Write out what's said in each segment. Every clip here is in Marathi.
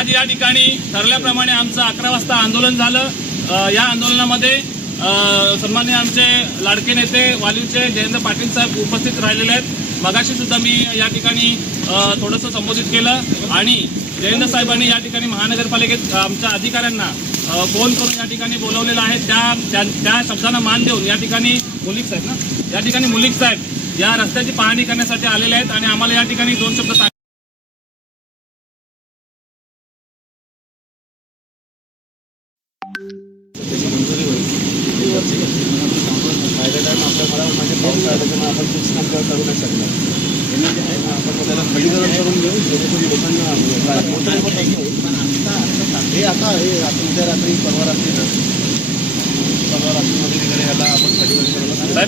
आज या ठिकाणी ठरल्याप्रमाणे आमचं 11 वाजता आंदोलन झालं। या आंदोलनामध्ये सन्माननीय आमचे लाडके नेते वालीचे जयेंद्र पाटील साहेब उपस्थित राहिलेले आहेत। मगाशी सुद्धा मी या ठिकाणी थोडंसं संबोधित केलं आणि जयेंद्र साहेबांनी या ठिकाणी महानगरपालिकेत आमच्या अधिकाऱ्यांना फोन करून या ठिकाणी बोलवलेलं आहे। त्या शब्दांना मान देऊन या ठिकाणी मुलिक साहेब या ठिकाणी मुलिक साहेब या रस्त्याची पाहणी करण्यासाठी आलेले आहेत आणि आम्हाला या ठिकाणी 2 शब्द साहेब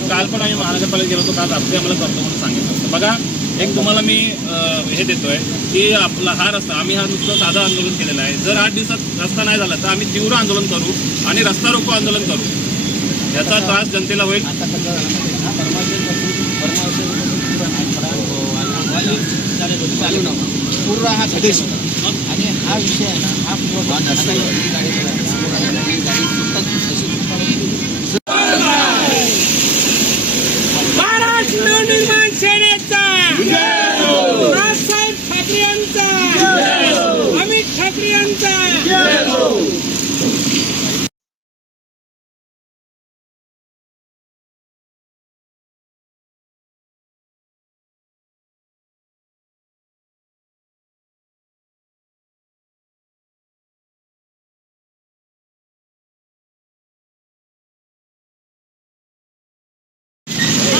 काल पण आम्ही महानगरपालिकेत गेलो होतो। काल रात्री आम्हाला करतो म्हणून सांगितलं होतं। बघा एक तुम्हाला मी हे देतोय की आपला हा रस्ता आम्ही हा नुसतं साधं आंदोलन केलेलं आहे। जर 8 दिवसात रस्ता नाही झाला तर आम्ही तीव्र आंदोलन करू आणि रस्ता रोको आंदोलन करू। याचा त्रास जनतेला होईल। पूर्ण हा प्रदेश आणि हा विषय आहे ना हा महाराष्ट्र नवनिर्माण सेनेचा राजसाहेब ठाकरे यांचा अमित ठाकरे यांचा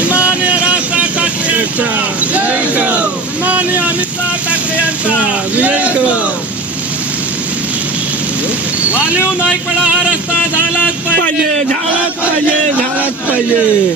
माननीय राजसाहेब ठाकरे यांचा माननीय अमित ठाकरे यांचा वालीव नाईकवाडा हा रस्ता झालाच पाहिजे, झालाच पाहिजे, झालाच पाहिजे।